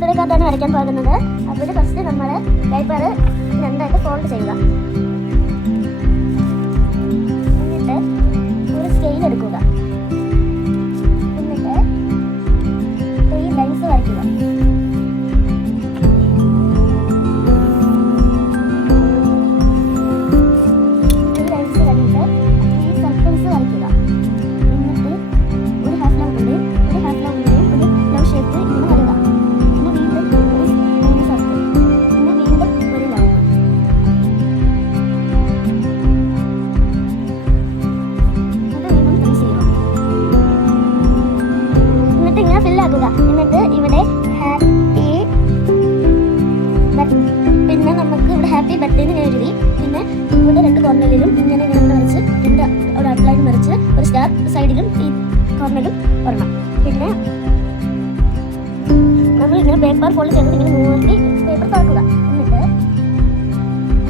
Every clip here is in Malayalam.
ബർത്ത്ഡേ കാർഡാണ് വരയ്ക്കാൻ പോകുന്നത്. അപ്പോൾ ഫസ്റ്റ് നമ്മൾ പേപ്പർ രണ്ടായിട്ട് ഫോൾഡ് ചെയ്യുക. എന്നിട്ട് ഒരു സ്കെയിൽ എടുക്കുക. എന്നിട്ട് 3 ലൈൻസ് വരയ്ക്കുക. എന്നിട്ട് ഇവിടെ പിന്നെ നമുക്ക് ഇവിടെ ഹാപ്പി ബർത്ത്ഡേ എന്ന് എഴുതി. പിന്നെ ഇവിടെ 2 കോർണറിലും ഇങ്ങനെ വരച്ച് 2 ഒരു ഔട്ട്ലൈൻ വരച്ച് ഒരു സ്റ്റാർ സൈഡിലും ഈ കോർണറിലും വരണം. പിന്നെ നമ്മൾ ഇങ്ങനെ പേപ്പർ ഫോൾഡ് ചെയ്ത് ഇങ്ങനെ നോക്കി പേപ്പർ തുറക്കുക. എന്നിട്ട്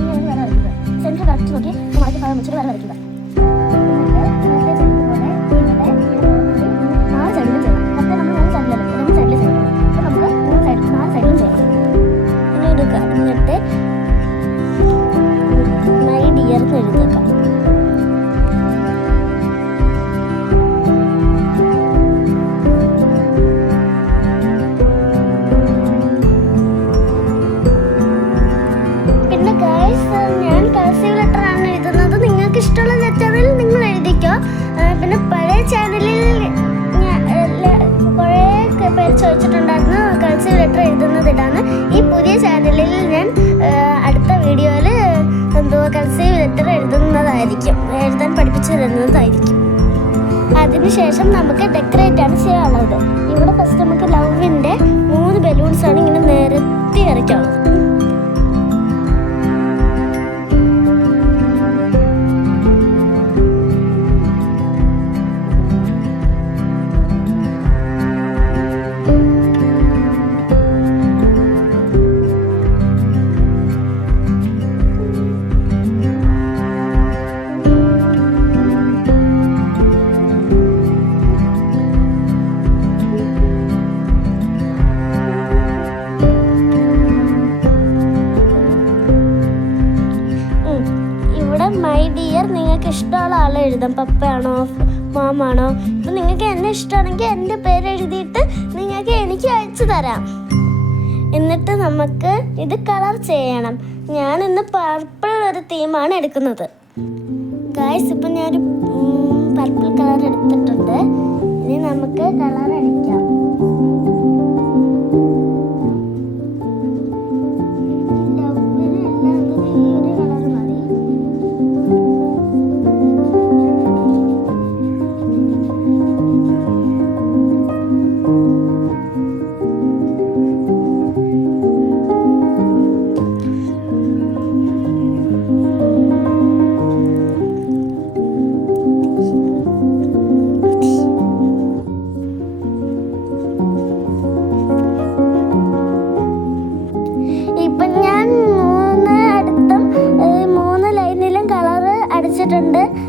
ഇങ്ങനെ വര വരയ്ക്കുക. സെൻറ്റർ കറക്റ്റ് നോക്കി മാറ്റി ഭാഗം വെച്ചിട്ട് വര വരയ്ക്കുക. ഇഷ്ടമുള്ള ലെറ്ററിൽ നിങ്ങൾ എഴുതിക്കോ. പിന്നെ പഴയ ചാനലിൽ കുറേ പേര് ചോദിച്ചിട്ടുണ്ടായിരുന്നു കൾസീവ് ലെറ്റർ എഴുതുന്നതിടാണ്. ഈ പുതിയ ചാനലിൽ ഞാൻ അടുത്ത വീഡിയോയിൽ കൾസീവ് ലെറ്റർ എഴുതാൻ പഠിപ്പിച്ചു തരുന്നതായിരിക്കും. അതിനുശേഷം നമുക്ക് ഡെക്കറേറ്റ് ആണ് ചെയ്യാനുള്ളത്. ഇവിടെ ഫസ്റ്റ് നമുക്ക് ലവിൻ്റെ 3 ബലൂൺസാണ് ഇങ്ങനെ നിരത്തി വരയ്ക്കാനുള്ളത്. മൈ ഡിയർ നിങ്ങൾക്ക് ഇഷ്ടമുള്ള ആളെ എഴുതാം. പപ്പയാണോ മോമാണോ. ഇപ്പം നിങ്ങൾക്ക് എന്നെ ഇഷ്ടമാണെങ്കിൽ എൻ്റെ പേര് എഴുതിയിട്ട് നിങ്ങൾക്ക് എനിക്ക് അയച്ചു തരാം. എന്നിട്ട് നമുക്ക് ഇത് കളർ ചെയ്യണം. ഞാൻ ഇന്ന് പർപ്പിൾ ഒരു തീമാണ് എടുക്കുന്നത്. ഗായ്സ് ഇപ്പം ഞാനൊരു പർപ്പിൾ കളർ എടുത്തിട്ടുണ്ട്. ഇനി നമുക്ക് കളർ അടിക്കാം.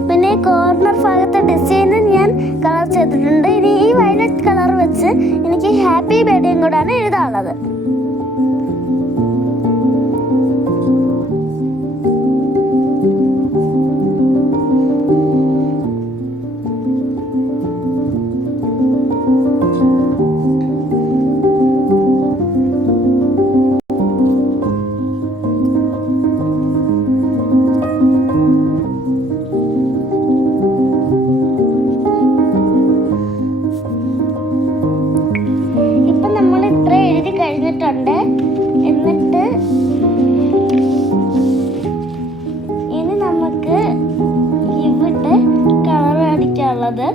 പിന്നെ കോർണർ ഭാഗത്തെ ഡിസൈനും ഞാൻ കളർ ചെയ്തിട്ടുണ്ട്. ഇനി ഈ വയലറ്റ് കളർ വെച്ച് എനിക്ക് ഹാപ്പി ബർത്ത്ഡേയും കൂടാണ് എഴുതാനുള്ളത്. എന്നിട്ട് ഇനി നമുക്ക് ഇവിടെ കളർ അടിക്കാനുള്ളത്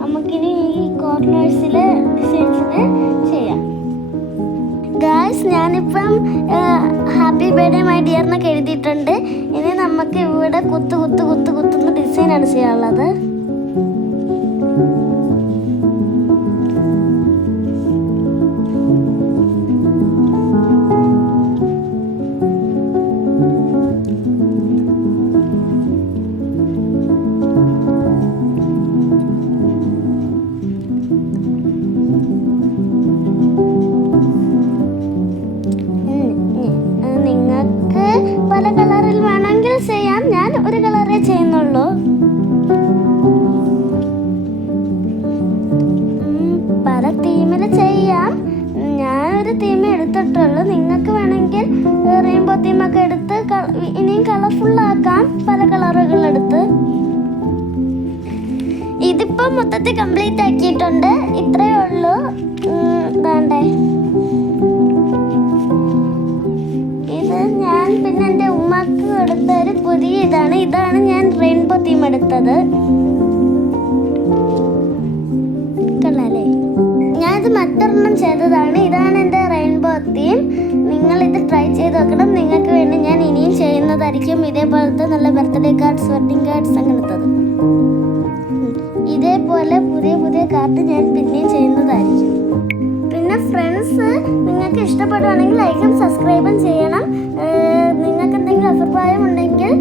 നമുക്കിനി ഈ കോർണേഴ്സിലെ ഡിസൈൻസിന് ചെയ്യാം. ഗായ്സ് ഞാനിപ്പം ഹാപ്പി ബർത്ത്ഡേ മൈ ഡിയർ എന്നൊക്കെ എഴുതിയിട്ടുണ്ട്. ഇനി നമുക്ക് ഇവിടെ കുത്തുന്ന ഡിസൈനാണ് ചെയ്യാനുള്ളത്. കളർഫുള്ളാക്കാം പല കളറുകളെടുത്ത്. ഇതിപ്പോൾ മൊത്തത്തിൽ കംപ്ലീറ്റ് ആക്കിയിട്ടുണ്ട്. ഇത്രയേ ഉള്ളൂ. വേണ്ടേ, ഇത് ഞാൻ പിന്നെ എൻ്റെ ഉമ്മക്ക് എടുത്ത ഒരു പുതിയ ഇതാണ് ഞാൻ റെയിൻബോ തീം എടുത്തത്. കൊള്ളാല്ലേ? ഞാനിത് മറ്റൊരെണ്ണം ചെയ്തതാണ്. ഇതാണ് എൻ്റെ റെയിൻബോ തീം. നിങ്ങളിത് ട്രൈ ചെയ്ത് നോക്കണം. നിങ്ങൾക്ക് വേണ്ടി ഞാൻ ഇനിയും ചെയ്യുന്നതായിരിക്കും ഇതേപോലത്തെ നല്ല ബർത്ത്ഡേ കാർഡ്സ്, വെഡിങ് കാർഡ്സ് അങ്ങനത്തത്. ഇതേപോലെ പുതിയ പുതിയ കാർഡ് ഞാൻ പിന്നെയും ചെയ്യുന്നതായിരിക്കും. പിന്നെ ഫ്രണ്ട്സ്, നിങ്ങൾക്ക് ഇഷ്ടപ്പെടുവാണെങ്കിൽ ലൈക്കും സബ്സ്ക്രൈബും ചെയ്യണം. നിങ്ങൾക്ക് എന്തെങ്കിലും അഭിപ്രായം ഉണ്ടെങ്കിൽ